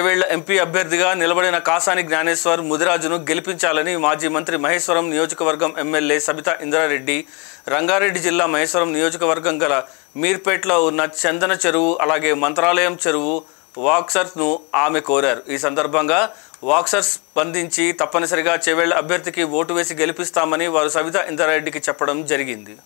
వేళ్ల ఎంపీ అభ్యర్థిగా నిలబడిన కాసాని జ్ఞానేశ్వర్ ముదిరాజును గెలిపించాలని మాజీ మంత్రి మహేశ్వరం నియోజకవర్గం ఎమ్మెల్యే సబితా ఇంద్రారెడ్డి రంగారెడ్డి జిల్లా మహేశ్వరం నియోజకవర్గం గల మీర్పేట్లో ఉన్న చందన చెరువు అలాగే మంత్రాలయం చెరువు వాక్సర్స్ను ఆమె కోరారు. ఈ సందర్భంగా వాక్సర్స్ స్పందించి తప్పనిసరిగా చేవేళ్ల అభ్యర్థికి ఓటు వేసి గెలిపిస్తామని వారు సబితా ఇంద్రారెడ్డికి చెప్పడం జరిగింది.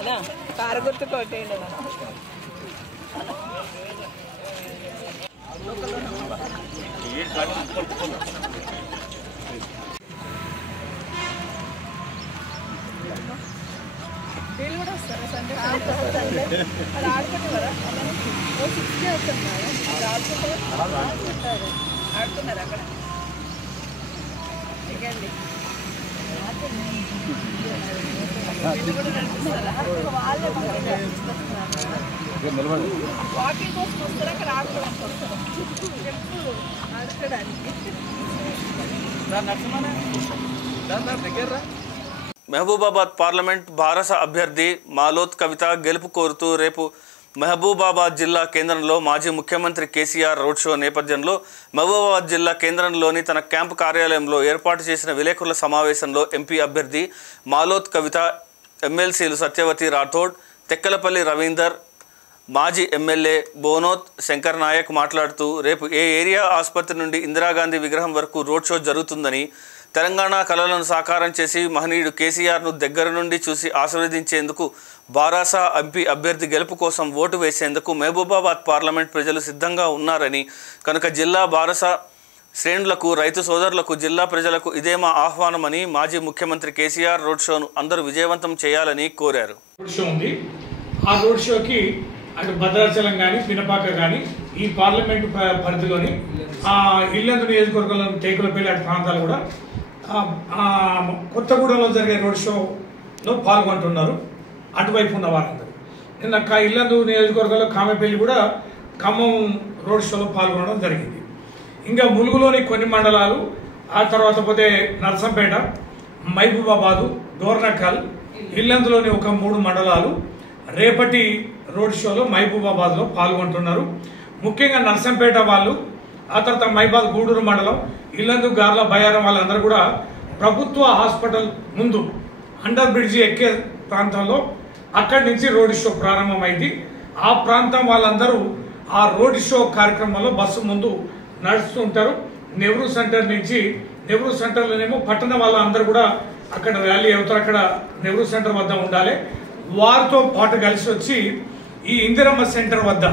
అలా కారు గుర్తు కొట్టేయండి. వీళ్ళు కూడా వస్తారా సండే? అది ఆడుకుంటున్నారా? 60 అవుతున్నారు. అది ఆడుకుంటారు. ఆడుతున్నారు అక్కడ. ఇకండి వాకింగ్ కోసం వస్తారు, అక్కడ ఆడుకోవడానికి వస్తారు. ఎప్పుడు ఆడుకోవడానికి మహబూబాబాద్ పార్లమెంట్ భారస అభ్యర్థి మాలోత్ కవిత గెలుపు కోరుతూ రేపు మహబూబాబాద్ జిల్లా కేంద్రంలో మాజీ ముఖ్యమంత్రి కేసీఆర్ రోడ్ షో నేపథ్యంలో మహబూబాబాద్ జిల్లా కేంద్రంలోని తన క్యాంపు కార్యాలయంలో ఏర్పాటు చేసిన విలేకరుల సమావేశంలో ఎంపీ అభ్యర్థి మాలోత్ కవిత, ఎమ్మెల్సీలు సత్యవతి రాథోడ్, తెక్కలపల్లి రవీందర్, మాజీ ఎమ్మెల్యే బోనోత్ శంకర్ నాయక్ మాట్లాడుతూ రేపు ఏ ఏరియా ఆసుపత్రి నుండి ఇందిరాగాంధీ విగ్రహం వరకు రోడ్ షో జరుగుతుందని, తెలంగాణ కళలను సాకారం చేసి మహనీయుడు కేసీఆర్ను దగ్గర నుండి చూసి ఆశీర్వదించేందుకు బారాస ఎంపీ అభ్యర్థి గెలుపు కోసం ఓటు వేసేందుకు మహబూబాబాద్ పార్లమెంట్ ప్రజలు సిద్ధంగా ఉన్నారని, కనుక జిల్లా బారాస శ్రేణులకు, రైతు సోదరులకు, జిల్లా ప్రజలకు ఇదే మా ఆహ్వానమని మాజీ ముఖ్యమంత్రి కేసీఆర్ రోడ్ షోను అందరూ విజయవంతం చేయాలని కోరారు. ఆ రోడ్ షోకి అటు భద్రాచలం కానీ పినపాక కానీ ఈ పార్లమెంటు పరిధిలోని ఇల్లందు నియోజకవర్గంలో టేకులపల్లి అటు ప్రాంతాలు కూడా కొత్తగూడెంలో జరిగే రోడ్ షోలో పాల్గొంటున్నారు. అటువైపు ఉన్న వారందరూ నిన్న ఇల్లందు నియోజకవర్గంలో కామెపల్లి కూడా ఖమ్మం రోడ్ షోలో పాల్గొనడం జరిగింది. ఇంకా ములుగులోని కొన్ని మండలాలు, ఆ తర్వాత పోతే నర్సంపేట, మహబూబాబాదు, డోర్నకల్, ఇల్లందులోని ఒక 3 మండలాలు రేపటి రోడ్ షోలో మహబూబాబాద్లో పాల్గొంటున్నారు. ముఖ్యంగా నర్సంపేట వాళ్ళు, ఆ తర్వాత మహబాద్ గూడూరు మండలం, ఇల్లందు, గార్ల, బయ్యారం వాళ్ళందరూ కూడా ప్రభుత్వ హాస్పిటల్ ముందు అండర్ బ్రిడ్జి ఎక్కే ప్రాంతంలో అక్కడి నుంచి రోడ్ షో ప్రారంభమైంది. ఆ ప్రాంతం వాళ్ళందరూ ఆ రోడ్ షో కార్యక్రమంలో బస్సు ముందు నడుస్తూ ఉంటారు. నెహ్రూ సెంటర్ నుంచి, నెహ్రూ సెంటర్లోనేమో పట్టణ వాళ్ళందరూ కూడా అక్కడ ర్యాలీ అవుతారు. అక్కడ నెహ్రూ సెంటర్ వద్ద ఉండాలి. వారితో పాటు కలిసి వచ్చి ఈ ఇందిరమ్మ సెంటర్ వద్ద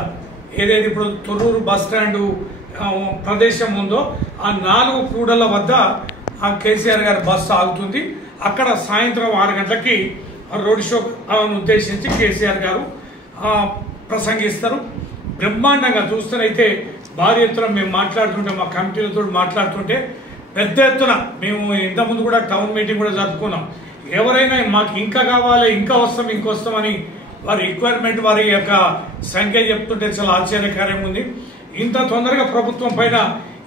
ఏదైతే ఇప్పుడు తొర్రూరు బస్ స్టాండ్ ప్రదేశం ఉందో ఆ 4 కూడళ్ల వద్ద ఆ కేసీఆర్ గారి బస్సు ఆగుతుంది. అక్కడ సాయంత్రం 6 గంటలకి రోడ్ షో ఉద్దేశించి కేసీఆర్ గారు ప్రసంగిస్తారు. బ్రహ్మాండంగా చూస్తున్నైతే భారీ ఎత్తున మేము మాట్లాడుతుంటే, మా కమిటీలతో మాట్లాడుతుంటే పెద్ద ఎత్తున మేము ఇంతకుముందు కూడా టౌన్ మీటింగ్ కూడా జరుపుకున్నాం. ఎవరైనా మాకు ఇంకా కావాలి, ఇంకా వస్తామని వారి రిక్వైర్మెంట్, వారి యొక్క సంఖ్య చెప్తుంటే చాలా ఆశ్చర్యకరంగా ఉంది. ఇంత తొందరగా ప్రభుత్వం పైన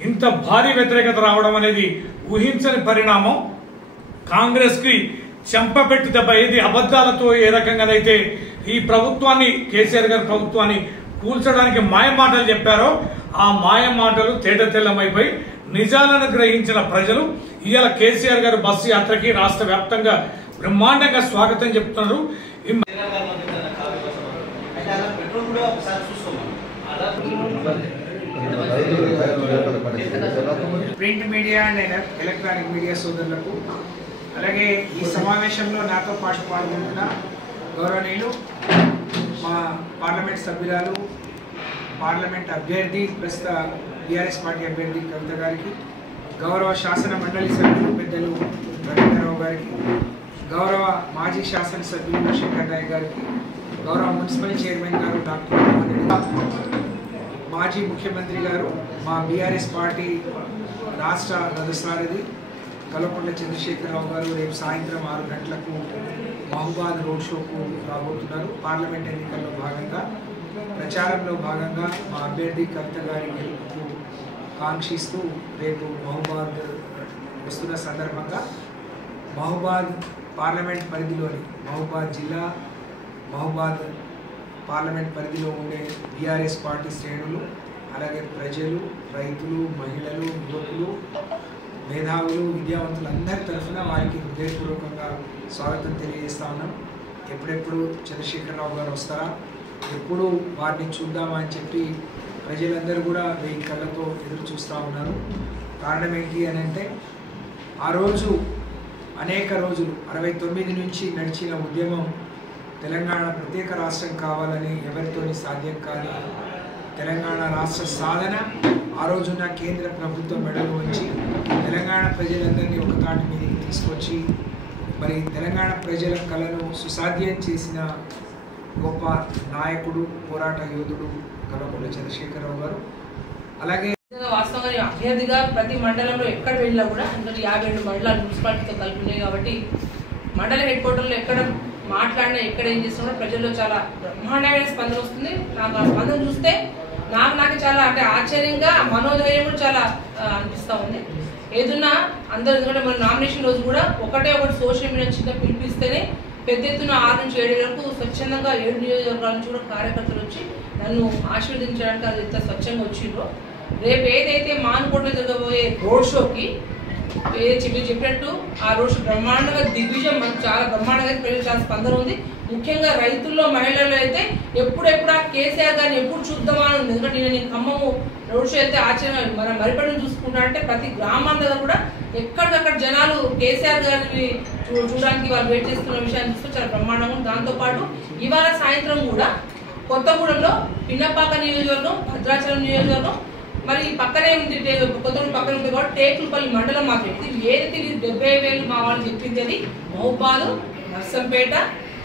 ఇంత భారీ వ్యతిరేకత రావడం అనేది ఊహించని పరిణామం. కాంగ్రెస్ కి చెంపపెట్టి దెబ్బ. ఏది అబద్ధాలతో ఏ రకంగానైతే ఈ ప్రభుత్వాన్ని, కేసీఆర్ గారి ప్రభుత్వాన్ని కూల్చడానికి మాయ మాటలు చెప్పారో ఆ మాయ మాటలు తేటతెల్లమైపోయి నిజాలను గ్రహించిన ప్రజలు ఇవాళ కేసీఆర్ గారి బస్సు యాత్రకి రాష్ట్ర వ్యాప్తంగా బ్రహ్మాండంగా స్వాగతం చెప్తున్నారు. Print media and electronic media సోదరులకు, అలాగే ఈ సమావేశంలో నాతో పాటు పాల్గొంటున్న గౌరవనీయులు మా పార్లమెంట్ సభ్యురాలు, పార్లమెంట్ అభ్యర్థి, ప్రస్తుత బీఆర్ఎస్ పార్టీ అభ్యర్థి కవిత గారికి, గౌరవ శాసన మండలి సభ్యులు పెద్దలు రవీంద్రరావు గారికి, గౌరవ మాజీ శాసనసభ్యులు శంకర్ నాయక్ గారికి, గౌరవ మున్సిపల్ చైర్మన్ గారు డాక్టర్ మాజీ ముఖ్యమంత్రి గారు, మా బీఆర్ఎస్ పార్టీ రాష్ట్ర రథసారథి కల్వకుంట్ల చంద్రశేఖరరావు గారు రేపు సాయంత్రం 6 గంటలకు మహబూబాద్ రోడ్ షోకు రాబోతున్నారు. పార్లమెంట్ ఎన్నికల్లో భాగంగా, ప్రచారంలో భాగంగా మా అభ్యర్థి కవిత గారి గెలుపుకు కాంక్షిస్తూ రేపు మహబూబాద్ వస్తున్న సందర్భంగా మహబూబాద్ పార్లమెంట్ పరిధిలోని మహబూబాద్ జిల్లా, మహబూబాద్ పార్లమెంట్ పరిధిలో ఉండే బీఆర్ఎస్ పార్టీ శ్రేణులు, అలాగే ప్రజలు, రైతులు, మహిళలు, యువకులు, మేధావులు, విద్యావంతులు అందరి తరఫున వారికి హృదయపూర్వకంగా స్వాగతం తెలియజేస్తా ఉన్నాం. ఎప్పుడెప్పుడు చంద్రశేఖరరావు గారు వస్తారా, ఎప్పుడు వారిని చూద్దామా అని చెప్పి ప్రజలందరూ కూడా 1000 కళ్ళతో ఎదురు చూస్తూ ఉన్నారు. కారణం ఏంటి అని అంటే, ఆ రోజు అనేక రోజులు 69 నుంచి నడిచిన ఉద్యమం తెలంగాణ ప్రత్యేక రాష్ట్రం కావాలని ఎవరితోని సాధ్యం కాని తెలంగాణ రాష్ట్ర సాధన ఆ రోజున కేంద్ర ప్రభుత్వం మెడలు వంచి తెలంగాణ ప్రజలందరినీ ఒకతాటి మీదకి తీసుకొచ్చి మరి తెలంగాణ ప్రజల కళను సుసాధ్యం చేసిన గొప్ప నాయకుడు, పోరాట యోధుడు కల్వకుంట్ల చంద్రశేఖరరావు గారు. అలాగే వాస్తవంగా అభ్యర్థిగా ప్రతి మండలంలో ఎక్కడ వెళ్ళినా కూడా 157 మండలాలు మున్సిపాలిటీతో కలిపి ఉన్నాయి కాబట్టి మండల హెడ్ క్వార్టర్లో ఎక్కడ మాట్లాడినా, ఎక్కడ ఏం చేస్తున్నా ప్రజల్లో చాలా బ్రహ్మాండమైన స్పందన వస్తుంది. నాకు ఆ స్పందన చూస్తే నాకు చాలా అంటే ఆశ్చర్యంగా, మనోధైర్యం కూడా చాలా అనిపిస్తూ ఉంది. ఏదున్నా అందరూ, ఎందుకంటే మన నామినేషన్ రోజు కూడా ఒకటి సోషల్ మీడియా చిన్న పిలిపిస్తేనే పెద్ద ఎత్తున 6 నుంచి 7 వరకు స్వచ్ఛందంగా 7 నియోజకవర్గాల నుంచి కూడా కార్యకర్తలు వచ్చి నన్ను ఆశీర్వదించడానికి అది ఎంత స్వచ్ఛంగా వచ్చిందో, రేపు ఏదైతే మానుకోటలో జరగబోయే రోడ్ షోకి మీరు చెప్పినట్టు ఆ రోడ్ షో బ్రహ్మాండంగా దిగ్విజయం, మనకు చాలా బ్రహ్మాండంగా ప్రజలు చాలా స్పందన ఉంది. ముఖ్యంగా రైతుల్లో, మహిళల్లో అయితే ఎప్పుడెప్పుడు ఆ కేసీఆర్ గారిని ఎప్పుడు చూద్దామా అని ఉంది. ఎందుకంటే నేను ఖమ్మము రోడ్ షో అయితే ఆశ్చర్యం, మన మరిపడిని చూసుకుంటా అంటే ప్రతి గ్రామం దగ్గర కూడా ఎక్కడికక్కడ జనాలు కేసీఆర్ గారిని చూడడానికి వాళ్ళు వెయిట్ చేస్తున్న విషయాన్ని చూస్తే చాలా బ్రహ్మాండంగా ఉంది. దాంతోపాటు ఇవాళ సాయంత్రం కూడా కొత్తగూడెంలో పిన్నపాక నియోజకవర్గం, భద్రాచలం నియోజకవర్గం, మరి పక్కనే ఉంది కొత్తగూడెం పక్కన ఉంది కాబట్టి టేకులపల్లి మండలం మాకు చెప్పింది. ఏదైతే 70,000 మా వాళ్ళు చెప్పింది అది మహబూబాద్, నర్సంపేట,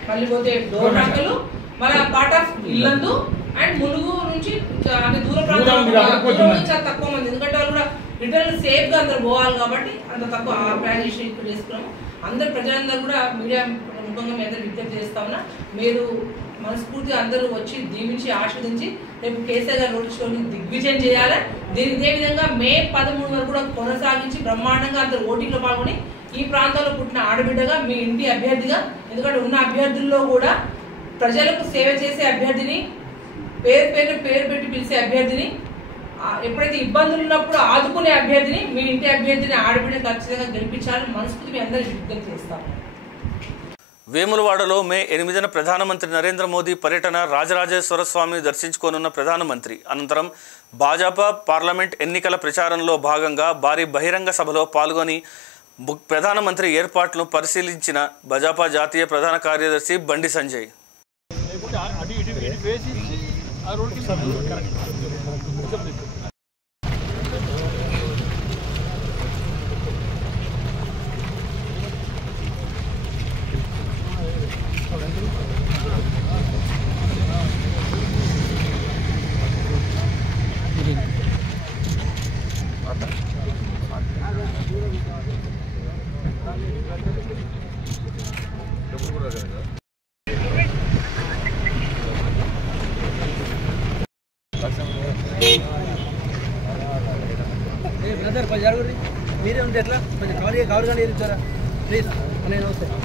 మళ్ళీ పోతే డోర్నాకలు, మళ్ళీ part of Illandu and Mulugu నుంచి అంటే దూర ప్రాంతాలు చాలా తక్కువ మంది, ఎందుకంటే వాళ్ళు కూడా రిటర్న్ సేఫ్ గా అందరు పోవాలి కాబట్టి అంత తక్కువ ప్లాన్ చేసి ఇప్పుడు చేసుకున్నాము. అందరు ప్రజలందరూ కూడా మీడియా ముఖంగా మీ అందరూ విజ్ఞప్తి చేస్తా ఉన్నా, మీరు మనస్ఫూర్తిగా అందరూ వచ్చి దీవించి ఆస్వాదించి రేపు కేసీఆర్ గారు రోడ్ షోని దిగ్విజయం చేయాలి. ఇదే విధంగా మే 13 వరకు కూడా కొనసాగించి బ్రహ్మాండంగా అందరూ ఓటింగ్లో పాల్గొని ఈ ప్రాంతంలో పుట్టిన ఆడబిడ్డగా మీ ఇంటి అభ్యర్థిగా ఎందుకంటే ఉన్న అభ్యర్థుల్లో కూడా ప్రజలకు సేవ చేసే అభ్యర్థిని, పేరు పెట్టి పిలిచే అభ్యర్థిని, ఎప్పుడైతే ఇబ్బందులు ఉన్నప్పుడు ఆదుకునే అభ్యర్థిని, మీ ఇంటి అభ్యర్థిని ఆడబిడ్డ ఖచ్చితంగా గెలిపించాలని మనస్ఫూర్తి మీ అందరికీ విజ్ఞప్తి చేస్తాము. వేములవాడలో మే 8న ప్రధానమంత్రి నరేంద్ర మోదీ పర్యటన. రాజరాజేశ్వర స్వామిని దర్శించుకోనున్న ప్రధానమంత్రి అనంతరం భాజపా పార్లమెంట్ ఎన్నికల ప్రచారంలో భాగంగా భారీ బహిరంగ సభలో పాల్గొని ప్రధానమంత్రి ఏర్పాట్లను పరిశీలించిన భాజపా జాతీయ ప్రధాన కార్యదర్శి బండి సంజయ్. బ్రదర్ కొంచెం జరుగుతుంది, మీరే ఉంటే ఎట్లా కొంచెం కవర్ కానీ ఇచ్చారా ప్లీజ్. నేను వస్తాను.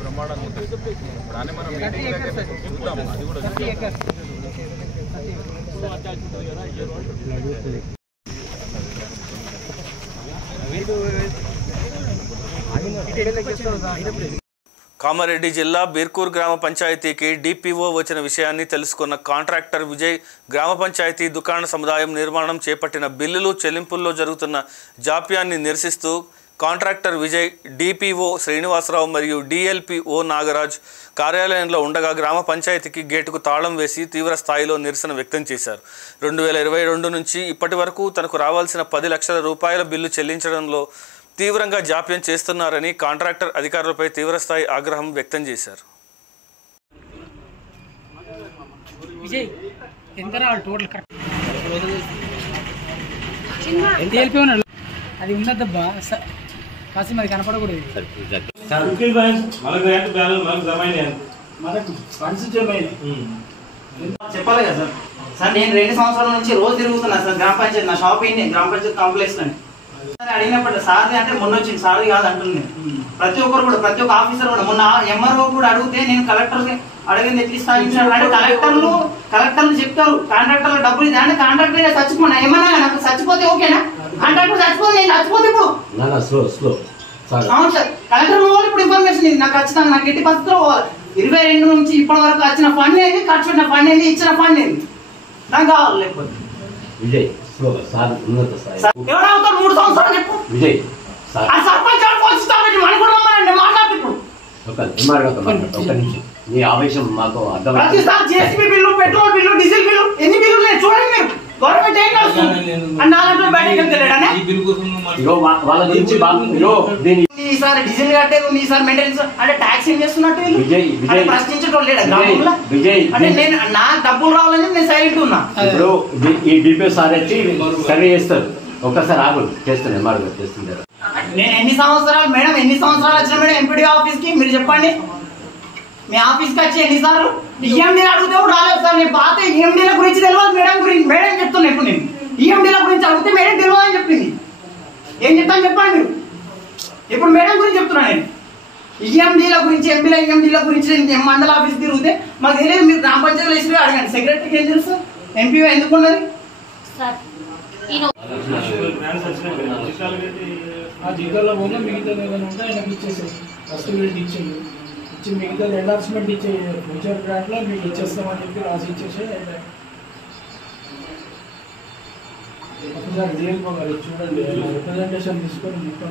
బ్రహ్మాండంగా ఉంటుంది. దాన్ని మనం చూద్దాం. అది కూడా కామారెడ్డి జిల్లా బీర్కూర్ గ్రామ పంచాయతీకి డిపిఓ వచ్చిన విషయాన్ని తెలుసుకున్న కాంట్రాక్టర్ విజయ్ గ్రామ పంచాయతీ దుకాణ సముదాయం నిర్మాణం చేపట్టిన బిల్లులు చెల్లింపుల్లో జరుగుతున్న జాప్యాన్ని నిరసిస్తూ కాంట్రాక్టర్ విజయ్, డిపిఓ శ్రీనివాసరావు మరియు డిఎల్పిఓ నాగరాజ్ కార్యాలయంలో ఉండగా గ్రామ పంచాయతీకి గేటుకు తాళం వేసి తీవ్ర స్థాయిలో నిరసన వ్యక్తం చేశారు. 2022 నుంచి ఇప్పటి వరకు తనకు రావాల్సిన 10 లక్షల రూపాయల బిల్లు చెల్లించడంలో తీవ్రంగా జాప్యం చేస్తున్నారని కాంట్రాక్టర్ అధికారులపై తీవ్రస్థాయి ఆగ్రహం వ్యక్తం చేశారు. అది ఉన్నదబ్బా కాసి మరి కనపడకూడదు. చెప్పాలి కదా సార్. సార్ నేను 2 సంవత్సరాల నుంచి రోజు తిరుగుతున్నా సార్ గ్రామ పంచాయతీ, నా షాప్ ఏంటి గ్రామ పంచాయతీ కాంప్లెక్స్ అని. సార్ అడిగినప్పుడు సార్ది అంటే మొన్న వచ్చింది, సార్ది కాదు అంటుంది. ప్రతి ఒక్కరు కూడా, ప్రతి ఒక్క ఆఫీసర్ కూడా, మొన్న ఎంఆర్ఓ కూడా అడిగితే నేను కలెక్టర్కి అడిగింది ఎట్లా స్థాపించాడు అంటే కలెక్టర్లు చెప్తారు కాంట్రాక్టర్లు డబ్బులు ఇది అంటే కాంట్రాక్టర్ చచ్చిపోయినా ఏమన్నా నాకు చచ్చిపోతే ఓకేనా? కాంట్రాక్టర్ చచ్చిపోతే నేను చచ్చిపోతే ఇప్పుడు అవును సార్ కలెక్టర్ పోవాలి. ఇప్పుడు ఇన్ఫర్మేషన్ ఇది నాకు ఖచ్చితంగా నాకు ఎట్టి పరిస్థితిలో పోవాలి. 22 నుంచి ఇప్పటి వరకు వచ్చిన ఫండ్ ఏంది, ఖర్చు పెట్టిన ఫండ్ ఏంది, ఇచ్చిన ఫండ్ ఏంది నాకు కావాలి. లేకపోతే ఎవరు అవుతారు 3 సంవత్సరాలు చెప్పు. సర్పంచ్ మనకు కూడా మమ్మల్ని మాట్లాడుతూ ఇప్పుడు నీ ఆవేశం మాకు అర్థం. ప్రతిసారి GST bill, petrol bill, diesel bill ఎన్ని బిల్లు ఉన్నాయి చూడండి. మీరు గవర్నమెంట్ ఏం కాదు ఈసారి డీజిల్ కట్టేది, ఈసారి మెయింటెనెన్స్ అంటే ట్యాక్స్ ఏం చేస్తున్నట్టు ప్రశ్నించడం లేదా గ్రామంలో? అంటే నేను నా డబ్బులు రావాలని నేను సైలెంట్ ఉన్నా. ఇప్పుడు ఈ డిపిఓ సార్ వచ్చి సర్వే చేస్తారు, ఒక్కసారి ఆగు చేస్తారు, ఎంఆర్ఓ చేస్తుంటారు. నేను ఎన్ని సంవత్సరాలు మేడం, ఎన్ని సంవత్సరాలు వచ్చిన మేడం ఎంపీడీ ఆఫీస్ కి మీరు చెప్పండి. మీ ఆఫీస్కి వచ్చి ఎన్నిసార్లు ఈఎండీలు అడిగితే కూడా రాలేదు సార్. నేను పాత ఈఎండీల గురించి తెలియదు మేడం చెప్తున్నా. ఇప్పుడు నేను ఈఎండీల గురించి అడిగితే మేడం తెలియదు అని చెప్పింది. ఏం చెప్తాను చెప్పండి మీరు. ఇప్పుడు మేడం గురించి చెప్తున్నా నేను. ఈఎండీల గురించి, ఈఎండీల గురించి నేను మండల ఆఫీస్ తిరిగితే మాకు తెలియదు. మీరు గ్రామ పంచాయతీలో వేసి అడగండి. సెక్రటరీకి ఏం తెలుసు, ఎంపీ ఎందుకు ఉన్నది? ఆ జీతాల్లో పోగా మిగతా ఏదైనా ఉంటే ఆయనకి ఇచ్చేసాయి. ఫస్ట్ వీళ్ళు ఇచ్చేది ఇచ్చి మిగతా ఎండార్స్మెంట్ ఇచ్చే ఫ్యూచర్ గ్రాంట్లో మీకు ఇచ్చేస్తామని చెప్పి రాసి ఇచ్చేసి ఒకసారి డిఎల్పో గారు చూడండి, రిప్రజెంటేషన్ తీసుకొని మొత్తం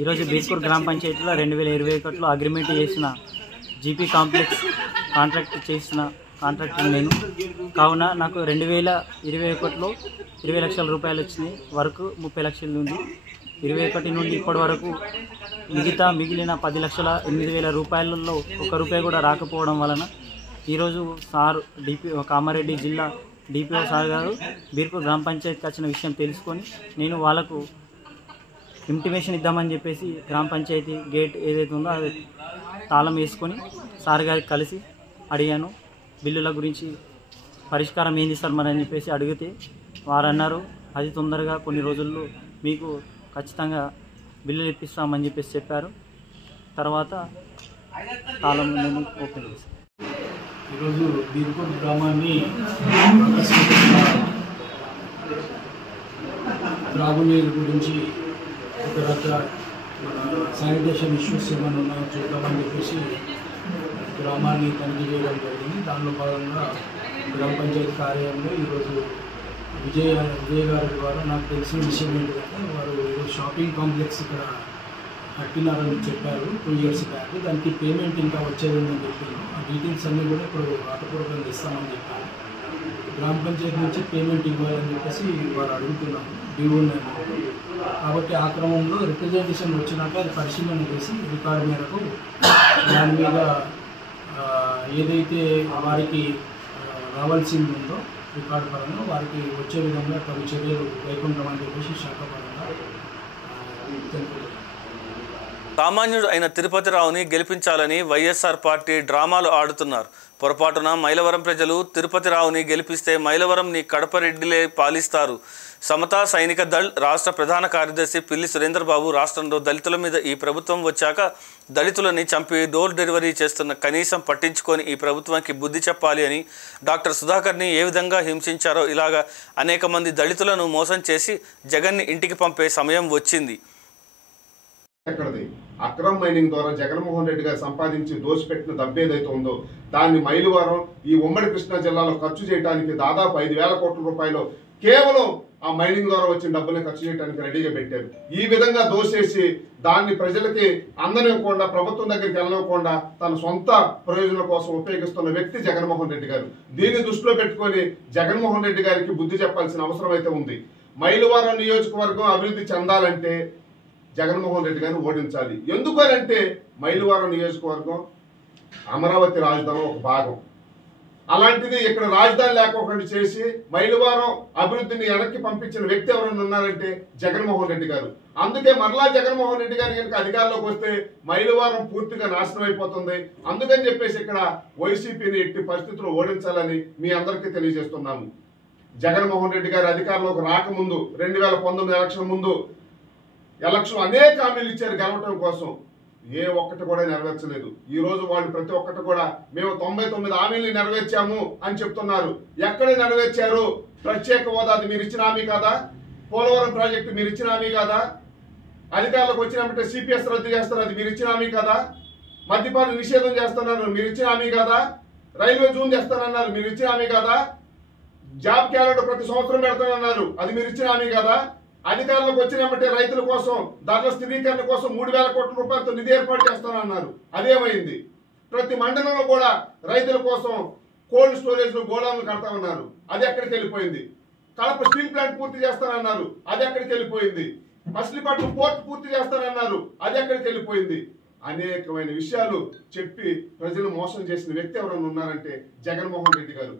ఈరోజు బీర్కూర్ గ్రామ పంచాయతీలో 2021లో అగ్రిమెంట్ చేసిన జీపీ కాంప్లెక్స్ కాంట్రాక్ట్ చేసిన కాంట్రాక్టర్ నేను. కావున నాకు 2021లో 20 లక్షల రూపాయలు వచ్చినాయి. వర్క్ 30 లక్షలు ఉంది. 2021 నుండి ఇప్పటి వరకు మిగిలిన 10,08,000 రూపాయలలో 1 రూపాయి కూడా రాకపోవడం వలన ఈరోజు సార్ కామారెడ్డి జిల్లా డిపిఓ సార్ గారు బీర్పూర్ గ్రామ పంచాయతీకి వచ్చిన విషయం తెలుసుకొని నేను వాళ్ళకు ఇంటిమేషన్ ఇద్దామని చెప్పేసి గ్రామ పంచాయతీ గేట్ ఏదైతే ఉందో అది తాళం వేసుకొని సార్ గారికి కలిసి అడిగాను. బిల్లుల గురించి పరిష్కారం ఏంది సార్ మరి అని చెప్పేసి అడిగితే వారు అన్నారు, అది తొందరగా కొన్ని రోజుల్లో మీకు ఖచ్చితంగా బిల్లులు ఇప్పిస్తామని చెప్పేసి చెప్పారు. తర్వాత తాళం నేను ఓపెన్ చేశాను. ఈరోజు బీర్పూర్ గ్రామాన్ని త్రాగునీరు గురించి ఒక రక శానిటేషన్ ఇష్యూస్ ఏమైనా ఉన్నాయో చూద్దామని చెప్పేసి గ్రామాన్ని తనిఖీ చేయడం జరిగింది. దానిలో భాగంగా గ్రామ పంచాయతీ కార్యాలయంలో ఈరోజు విజయ్ గారి ద్వారా నాకు తెలిసిన విషయం ఏంటంటే వారు ఈరోజు షాపింగ్ కాంప్లెక్స్ ఇక్కడ కట్టినారని చెప్పారు 2 years బ్యాక్. దానికి పేమెంట్ ఇంకా వచ్చేదని చెప్పాను. ఆ డీటెయిల్స్ అన్నీ కూడా ఇప్పుడు రాతపూర్వకంగా ఇస్తామని చెప్పాను. గ్రామ పంచాయతీ నుంచి పేమెంట్ ఇవ్వాలని చెప్పేసి వారు అడుగుతున్నాము డిఓని. కాబట్టి ఆ క్రమంలో రిప్రజెంటేషన్ వచ్చినాక అది పరిశీలన చేసి రికార్డు మేరకు దాని మీద ఏదైతే వారికి రావాల్సింది ఉందో రికార్డు పరంగా వారికి వచ్చే విధంగా కొన్ని చర్యలు వైకుంఠమని చెప్పేసి శాఖ పరంగా తెలుపుతుంది. సామాన్యుడు అయిన తిరుపతిరావుని గెలిపించాలని వైఎస్ఆర్ పార్టీ డ్రామాలు ఆడుతున్నారు. పొరపాటున మైలవరం ప్రజలు తిరుపతిరావుని గెలిపిస్తే మైలవరంని కడపరెడ్డిలే పాలిస్తారు. సమతా సైనిక దళ్ రాష్ట్ర ప్రధాన కార్యదర్శి పిల్లి సురేంద్రబాబు రాష్ట్రంలో దళితుల మీద ఈ ప్రభుత్వం వచ్చాక దళితులని చంపి డోర్ డెలివరీ చేస్తున్న కనీసం పట్టించుకొని ఈ ప్రభుత్వానికి బుద్ధి చెప్పాలి అని డాక్టర్ సుధాకర్ని ఏ విధంగా హింసించారో ఇలాగా అనేక మంది దళితులను మోసం చేసి జగన్ని ఇంటికి పంపే సమయం వచ్చింది. అక్రమ మైనింగ్ ద్వారా జగన్మోహన్ రెడ్డి గారు సంపాదించి దోసిపెట్టిన డబ్బు ఏదైతే ఉందో దాన్ని మైలువారం ఈ ఉమ్మడి కృష్ణా జిల్లాలో ఖర్చు చేయడానికి దాదాపు 5,000 కోట్ల రూపాయలు కేవలం ఆ మైనింగ్ ద్వారా వచ్చిన డబ్బుల్ని ఖర్చు చేయడానికి రెడీగా పెట్టారు. ఈ విధంగా దోసేసి దాన్ని ప్రజలకి అందనివ్వకుండా ప్రభుత్వం దగ్గరికి వెళ్ళనివ్వకుండా తన సొంత ప్రయోజనం కోసం ఉపయోగిస్తున్న వ్యక్తి జగన్మోహన్ రెడ్డి గారు. దీన్ని దృష్టిలో పెట్టుకొని జగన్మోహన్ రెడ్డి గారికి బుద్ధి చెప్పాల్సిన అవసరం అయితే ఉంది. మైలువారం నియోజకవర్గం అభివృద్ధి చెందాలంటే జగన్మోహన్ రెడ్డి గారిని ఓడించాలి. ఎందుకనంటే మైలువారం నియోజకవర్గం అమరావతి రాజధాని ఒక భాగం. అలాంటిది ఇక్కడ రాజధాని లేకుండా చేసి మైలువారం అభివృద్ధిని వెనక్కి పంపించిన వ్యక్తి ఎవరైనా ఉన్నారంటే జగన్మోహన్ రెడ్డి గారు. అందుకే మరలా జగన్మోహన్ రెడ్డి గారు కనుక అధికారంలోకి వస్తే మైలువారం పూర్తిగా నాశనం అయిపోతుంది. అందుకని చెప్పేసి ఇక్కడ వైసీపీని ఎట్టి పరిస్థితుల్లో ఓడించాలని మీ అందరికీ తెలియజేస్తున్నాము. జగన్మోహన్ రెడ్డి గారు అధికారంలోకి రాకముందు 2019 ఎలక్షన్ ముందు అనేక హామీలు ఇచ్చారు గెలవటం కోసం. ఏ ఒక్కటి కూడా నెరవేర్చలేదు. ఈ రోజు వాళ్ళు ప్రతి ఒక్కటి కూడా మేము 99 హామీలు నెరవేర్చాము అని చెప్తున్నారు. ఎక్కడ నెరవేర్చారు? ప్రత్యేక హోదా మీరు ఇచ్చిన హామీ కాదా? పోలవరం ప్రాజెక్టు మీరు ఇచ్చిన హామీ కాదా? అధికారులకు వచ్చినప్పుడు సిపిఎస్ రద్దు చేస్తారు, అది మీరు ఇచ్చిన హామీ కాదా? మద్యపాన నిషేధం చేస్తున్నారు, మీరు ఇచ్చిన హామీ కాదా? రైల్వే జోన్ చేస్తానన్నారు, మీరు ఇచ్చిన హామీ కాదా? జాబ్ క్యాలెండర్ ప్రతి సంవత్సరం పెడతానన్నారు, అది మీరు ఇచ్చిన హామీ కాదా? అధికారులకు వచ్చినప్పుడు రైతుల కోసం ధరల స్థిరీకరణ కోసం 3,000 కోట్ల రూపాయలతో నిధి ఏర్పాటు చేస్తానన్నారు, అదేమైంది? ప్రతి మండలంలో కూడా రైతుల కోసం కోల్డ్ స్టోరేజ్ గోడాములు కడతామన్నారు, అది ఎక్కడికి వెళ్ళిపోయింది? కడప స్టీల్ ప్లాంట్ పూర్తి చేస్తానన్నారు, అది ఎక్కడికి వెళ్ళిపోయింది? మచిలీపట్నం పోర్ట్ పూర్తి చేస్తానన్నారు, అది ఎక్కడికి వెళ్ళిపోయింది? అనేకమైన విషయాలు చెప్పి ప్రజలు మోసం చేసిన వ్యక్తి ఎవరైనా ఉన్నారంటే జగన్మోహన్ రెడ్డి గారు.